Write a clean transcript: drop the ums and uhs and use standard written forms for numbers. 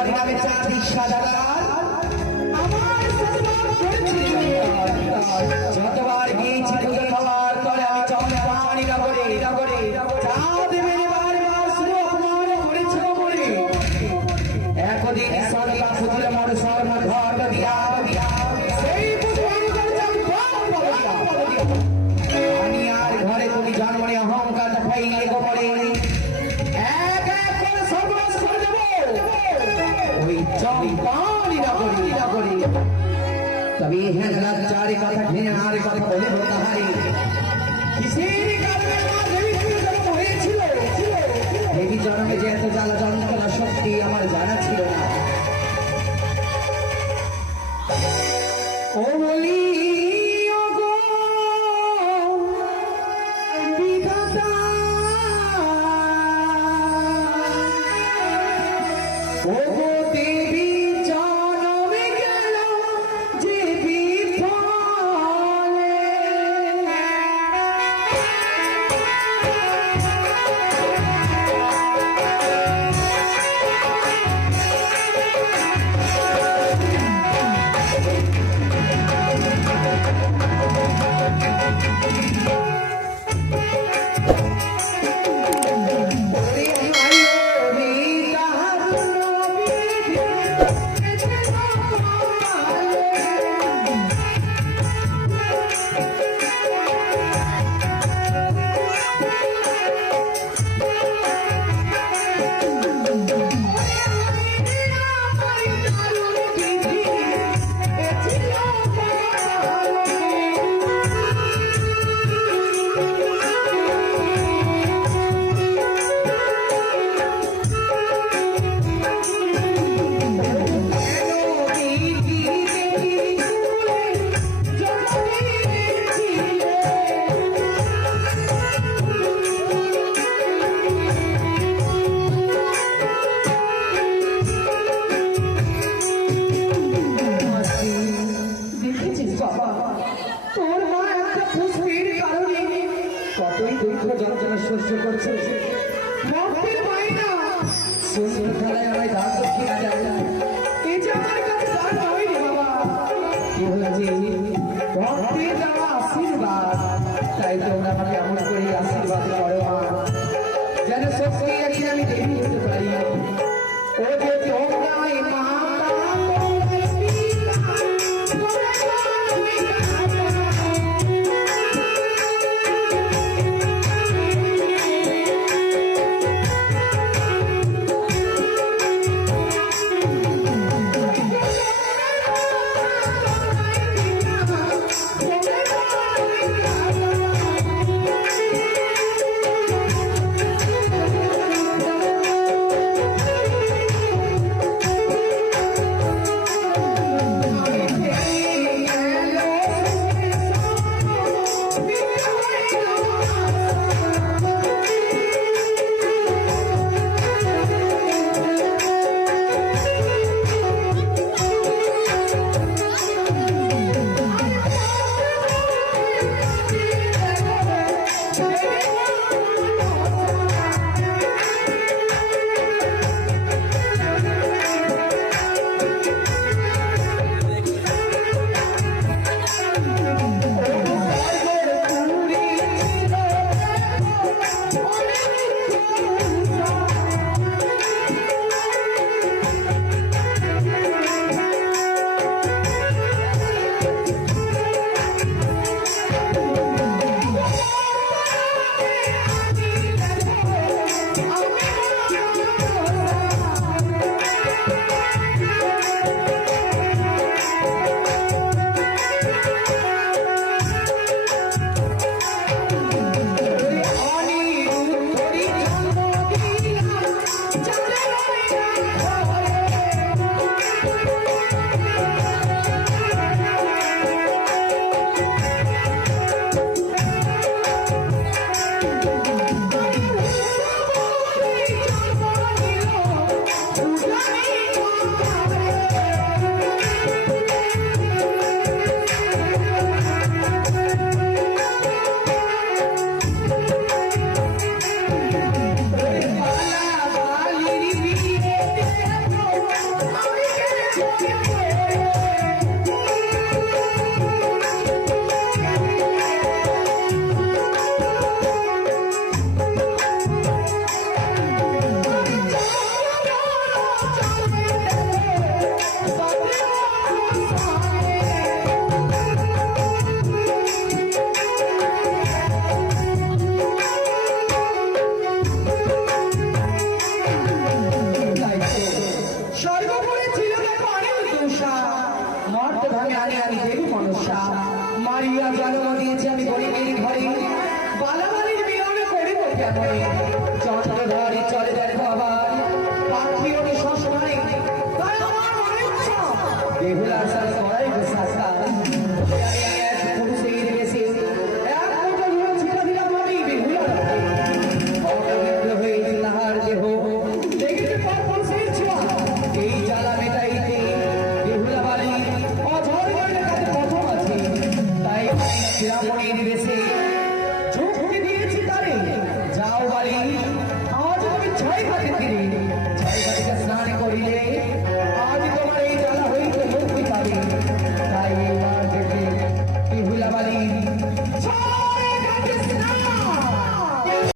তোমার নামে চাঁদি সাদা আমার যতবার গিয়েছি পুজো খাওয়ার পরে আমি চম্পানি নগরে চাঁদ মেরে বারবার শুধু অপমান করেছিল বলে একদিন সরকার পুজো আমার স্বর্ণ ঘর দিয়া সেই আমি আর ঘরে তুমি জন্ম নিয়ে অহংকার দেখাইলে গোপরে এক এক করে সর্বনাশ করে দেব ওই চম্পানি নগরী তবে হ্যাঁ লজ্জারে কথা ঘৃণার কথা বলে তাহারে কিসের কারণে মা দেবী জন্ম হয়েছিল দেবী জন্মে যে এত জ্বালা যন্ত্রণা সত্যি আমার জানা ছিল না ও বলি কতই দুঃখ যন্ত্রণা সহ্য করছে ভক্তের মাইনা সুন্দর খেলায় আমায় দাঁত দেখিয়ে যায় এই যে আমার কাছে দাঁত হয় রে বাবা কি হয়েছে ভক্তের দেওয়া আশীর্বাদ তাই তোমরা আমাকে এমন করে আশীর্বাদ করো মা যেন সত্যি একদিন আমি দেবী হতে পারি ও যে তোমরা মা শ্রীরামণির বেশে চোখকে দিয়েছি তারে যাও বাড়ি আজ আমি ছয় ঘাটে ফিরে ছয় ঘাটে